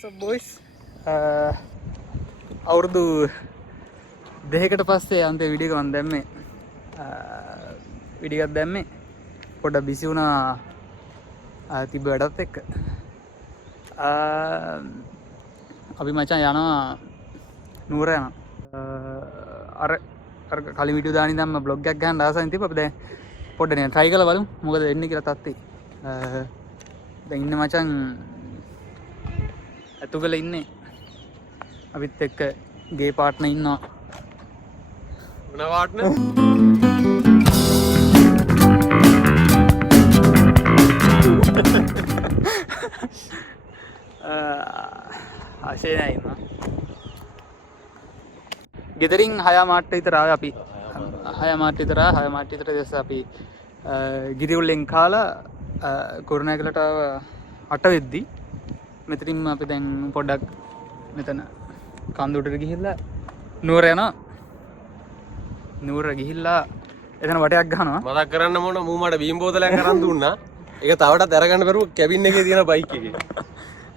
What's up boys? අවුරුදු දෙකකට පස්සේ අන්තිම වීඩියෝ එක මම දැම්මේ. වීඩියෝ එකක් දැම්මේ පොඩ්ඩක් බිසි වුණා තිබ්බ වැඩත් එක්ක. අපි මචං යනවා නුවර යනවා. අර කලින් වීඩියෝ දාන ඉඳන්ම බ්ලොග් එකක් ගන්න ආසෙන් තිබ්බ. අපි දැන් පොඩ්ඩක් නේ try කරලා බලමු මොකද වෙන්නේ කියලා තත්ති. දැන් ඉන්න මචං ඇතුගල ඉන්නේ අපිත් එක්ක ගේ පාර්ට්නර් ඉන්නවා. මොන පාර්ට්නර්? ආශේනා ඉන්නවා. ගෙදරින් 6 මාට විතර ආවේ අපි. 6 මාට විතර දැස්ස අපි ගිරිඋල්ලෙන් කාලා කුරුණෑගලට 8 වෙද්දි මෙතනින්ම අපි දැන් පොඩ්ඩක් මෙතන කන්දුටට ගිහිල්ලා නුවර යනවා. නුවර ගිහිල්ලා එතන වටයක් ගහනවා. මතක් කරන්න මොන මූ මට බීම් බෝතලයක් අරන් දුන්නා. ඒක තවටත් අරගන්න බැරුව කැබින් එකේ තියෙන බයික් එකේ.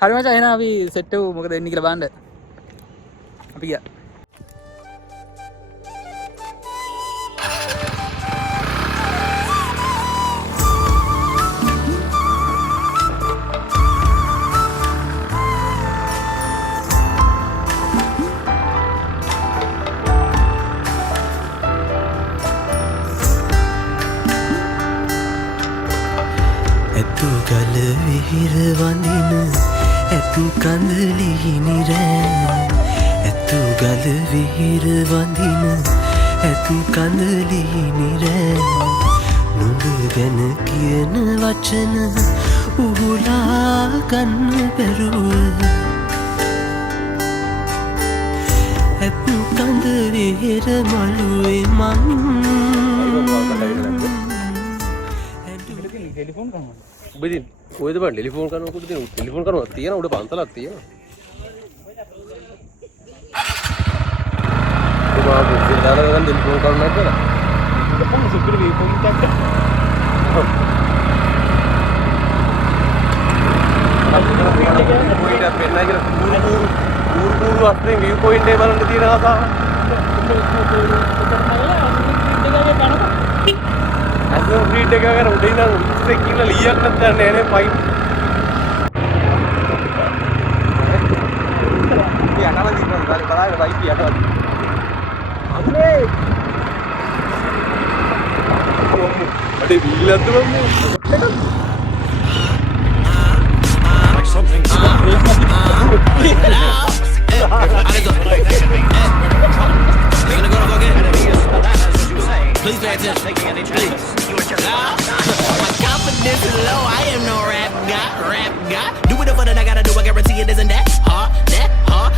හරි මචං එහෙනම් අපි සෙට් වෙමු මොකද වෙන්නේ කියලා බලන්න. අපි ගියා. ගල විහිර වඳින ඇතු කඳලිහිනි රෑ ඇතු ගල විහිර වඳින ඇතු කඳලිහිනි රෑ නුඹ ගැන කියන වචන උහුලා ගන්න බැරුව ඇතු කඳ විහිර මළුවේ මං ටෙලිෆෝන් කරනවා. උඹදින් කොහෙද බං ටෙලිෆෝන් කරනකොට තියෙන ටෙලිෆෝන් කරනවා තියෙන උඩ පන්සලක් තියෙනවා. ඔබා පුතේ දාලා ගන්න ටෙලිෆෝන් කරනවා කියලා. කොහොමද සුපිරි වී පොයින්ට් එකක්. පොයින්ට් එකක් වෙන්නයි කියලා ඌරු අස්තෙන් වී පොයින්ට් එක බලන්න තියෙන ආසාව. අද ෆ්‍රීට් එක ගන්න උඩින් නම් ඉස්සේ කියලා ලීයක් නැත්නම් නෑනේ ෆයින්. යනවා දිනන දාලේ බලන්න බයික් යනවා. අනේ අඩේ වීලක්ද මම Please pay attention. Please. My confidence is low. I am no rap guy. Do whatever that I gotta do. I guarantee it isn't that hard.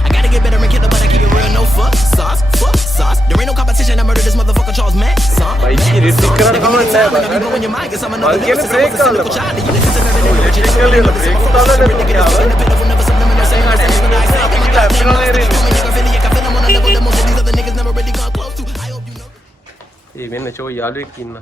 I gotta get better and kill it, but I keep it real. No fuck sauce. There ain't no competition. I murder this motherfucker Charles Manson. Bike ඉරි ටික කරන්න කමක් නෑ බං. When your mind gets some another bike එකේ brake දාන්න බං. child, you listen to everything. Brake දාන්න බ්‍රේක් ඒ වෙන්න චෝ යාළුවෙක් ඉන්න.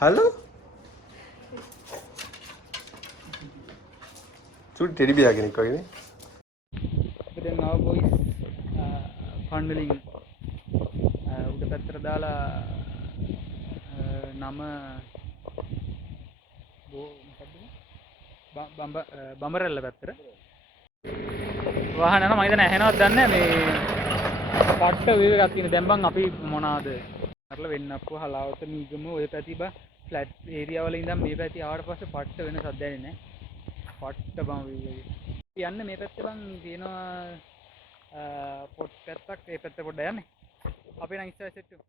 හලෝ චුටි ටෙඩි බියා කෙනෙක් වගේනේ. අපි දැන් ආව බොයිස් ෆන් වලින් උඩ පැත්තට දාලා නම බඹරැල්ල පැත්තට වාහන යනවා. මම හිතන්නේ ඇහෙනවද දන්නේ නැහැ. මේ පට්ට වේව එකක් තියෙන. දැන් බං අපි මොනවාද කරලා වෙන්නක්කෝ හලාවත මීගම ඔය පැති බා ෆ්ලැට් ඒරියා වල ඉඳන් මේ පැති ආවට පස්සේ පට්ට වෙනසක් දැනෙන්නේ නැහැ. පට්ට බං වේව එක. යන්නේ මේ පැත්තේ බං තියෙනවා පොට් පැත්තක්. ඒ පැත්ත පොඩ්ඩක් යන්නේ. අපි නම් ඉස්සර සෙට් වෙමු.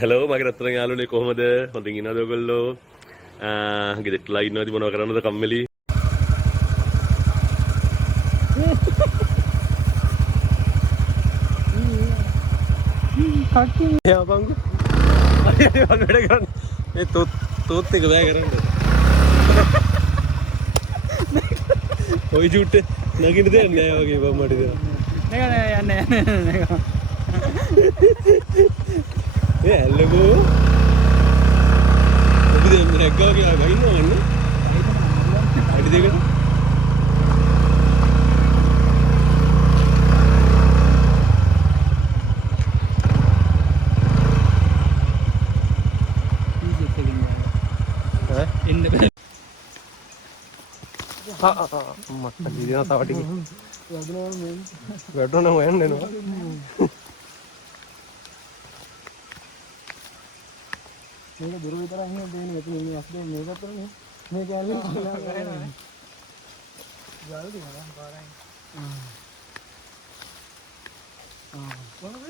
හලෝ මගේ රත්තරන් යාළුවනේ කොහමද? හොඳින් ඉන්නවද ඔයගොල්ලෝ? ගෙදරටලා ඉන්නවද මොනව කරන්නද කම්මැලි? කට්ටි එයා පංගු. අය වැඩ කරන්න. ඒ තෝත් එක බෑ කරන්න. ඔය චුට්ටේ නගින්න දෙන්නේ නෑ වගේ බම්මට ඉතින්. නේද යන්නේ නේද. ඒ ඇල්ලගෝ. ඔබ දැන් රැග්ගා කියලා ගහිනවා වන්න. අඩි දෙකට. එන්න බෑ. මට දිනන තව ටික. වැටුණා මම යන්නවා. මේක දුර විතරක් නේ දෙන්නේ මෙතන ඉන්නේ අපිට මේක අතරනේ මේක ඇල්ලේ කරන්නේ ජල්දි වරන් පාරයි කොහොමද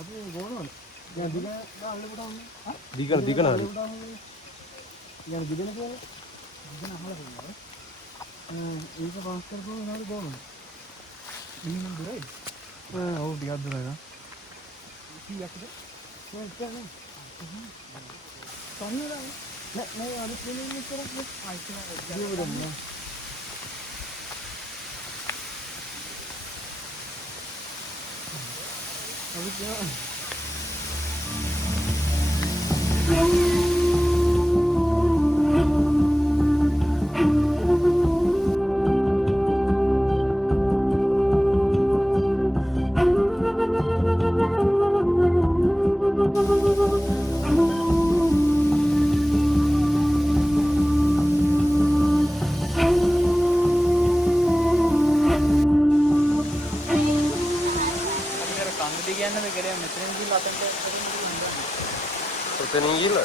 අපි ගෝනවල දැන් දිග දාන්න පුතාන්නේ දිගන යාර දිගන කියලා දිගන අහලා බලන්න ඒක පාස් කරපුවා නාලි ගෝනවල ඉන්න දුරයි ඔව් ටිකක් දුරයි නා කීයක්ද කොහෙන්ද Kamera nggak ada feeling itu lah, dua udah. Habis ya. Opening gila.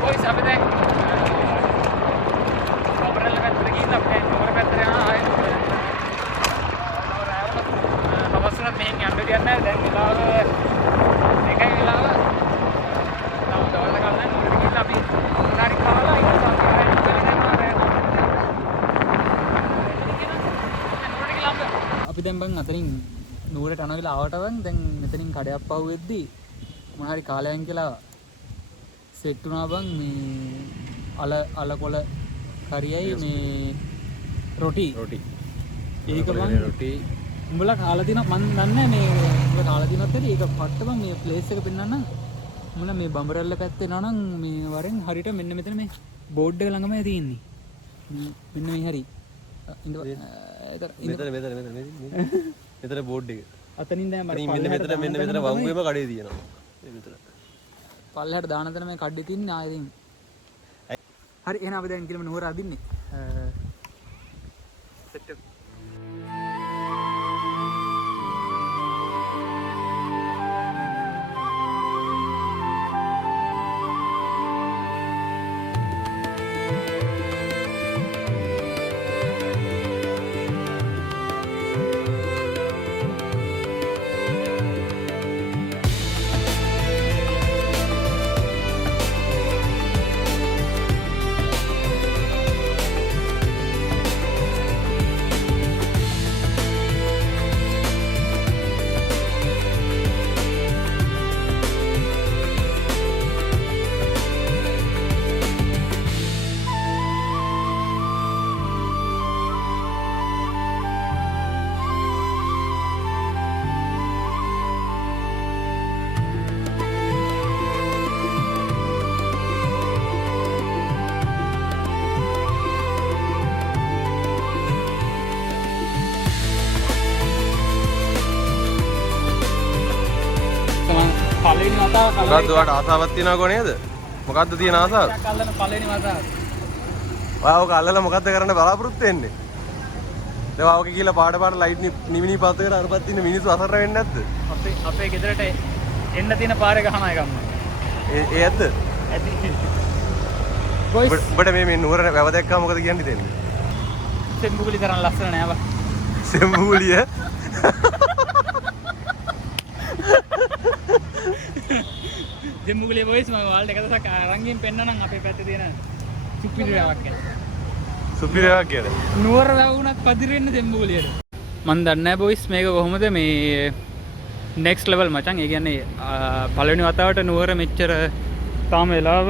Boys, අපි දැන් ඔබරල් පැත්තට ගිහින් අපි ඔබර පැත්තට යනවා ආයෙත්. තමස්සන මෙහෙන් යන්න දෙයක් නැහැ. දැන් වෙලාව එකයි වෙලාව. තව දවල්ට ගන්න නෝරට ගිහින් අපි උනාරි කාලා ඊට පස්සේ අපි දැන් බං අතරින් නූරට යන වෙලාව ආවට බං දැන් මෙතනින් කඩයක් පහුවෙද්දි මොන හරි කාලයන් කියලා සෙට් වුණා බං මේ අල කොළ කරියයි මේ රොටි ඒක බං රොටි උඹලා කාලා දින මන් දන්නේ මේ උඹලා කාලා දිනවත් ඇති ඒක පට්ට බං මේ ප්ලේස් එක පෙන්නන්න උඹලා මේ බඹරැල්ල පැත්තේ නෝනම් මේ වරෙන් හරියට මෙන්න මෙතන මේ බෝඩ් එක ළඟමයි තියෙන්නේ මෙන්න මේ හරි මෙතන බෝඩ් එක අතනින් දැන් මෙන්න මෙතන වංගුවේම කඩේ තියෙනවා මෙතන පල්ලෙහාට දාන තැන මේ කඩේ තින්නේ ආයෙත් හරි එහෙනම් අපි දැන් කිලම නුවර අදින්නේ සෙට් එක පළවෙනි වතාව මොකද්ද ඔයාලට ආසාවක් තියනවකෝ නේද? මොකද්ද තියෙන ආසාව? කල්ලන පළවෙනි වතාව. ඔයා ඔක අල්ලලා මොකද්ද කරන්න බලාපොරොත්තු වෙන්නේ? දැන් ඔයා ඔක කියලා පාට ලයිට් නිමිනි පත් කරලා අරපත් ඉන්න මිනිස්සු අසර වෙන්නේ නැද්ද? අපේ ගෙදරට එන්න තියෙන පාරේ ගහන එකක්ම. ඒ ඇත්ත? බොයිස් ඔබට මේ නුවර වැව දැක්කම මොකද කියන්න දෙන්නේ? සෙම්බුගුලි තරම් ලස්සන නෑ බා. සෙම්බුලිය සෙම්බුගුලි බොයිස් මම ඔයාලට එක දවසක් අරන් ගිහින් පෙන්නනම් අපේ පැත්තේ තියෙන සුපිරියාවක් ගැන. සුපිරියාවක් කියන්නේ. නුවර වැව උනත් පදිරෙන්න සෙම්බුගුලියට. මන් දන්නේ නැහැ බොයිස් මේක කොහොමද මේ next level මචං. ඒ කියන්නේ පළවෙනි වතාවට නුවර මෙච්චර තාම වෙලාව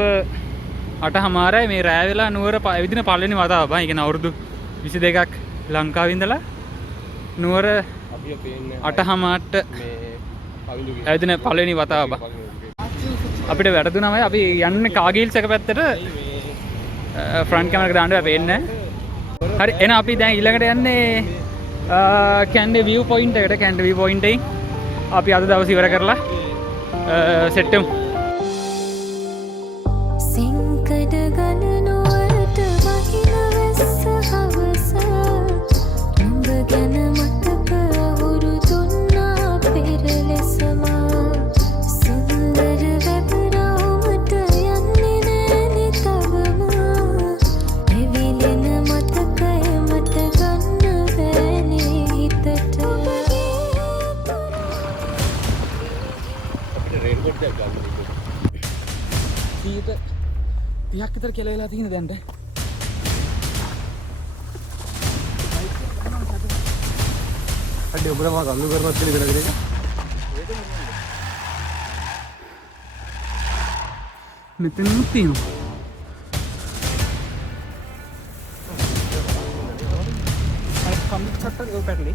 8:00යි මේ රෑ වෙලා නුවර ඇවිදින පළවෙනි වතාව බං. ඒ කියන්නේ අවුරුදු 22ක් ලංකාවේ ඉඳලා නුවර අපිව පේන්නේ 8:00ට මේ පවිඳු ඇවිදින පළවෙනි වතාව බං. අපිට වැරදුනම අපි යන්නේ කාගීල්ස් එක පැත්තට ෆ්‍රන්ට් කැමරා එක දාන්න බෑ පේන්නේ නැහැ. හරි එහෙනම් අපි දැන් ඊළඟට යන්නේ කැන්ඩේ view point එකට. කැන්ඩේ view point එකෙන් අපි අද දවස් ඉවර කරලා සෙට් වෙමු. සිංකඩ ගලනුවරට වහින වැස්ස හවස නුඹ ගැන මතක අහුරු දුන්නා පෙර ලෙසම සුන්දර වැපරවුමට යන්නේ නෑනේ තවම එවිලෙන මතකය මට ගන්න බෑනේ හිතට රේන්කෝට් එකක් ගන්න. 30ක් විතර කියලා වෙලා තියෙන දැන්ට. අඩේ ඔබලා මා ගල්ලු කරනවත් කියලා ඉගෙන ගන්න. මෙතනත් තියෙනවා. අර කම්පියුටර් කට්ට ඔය පැටලි.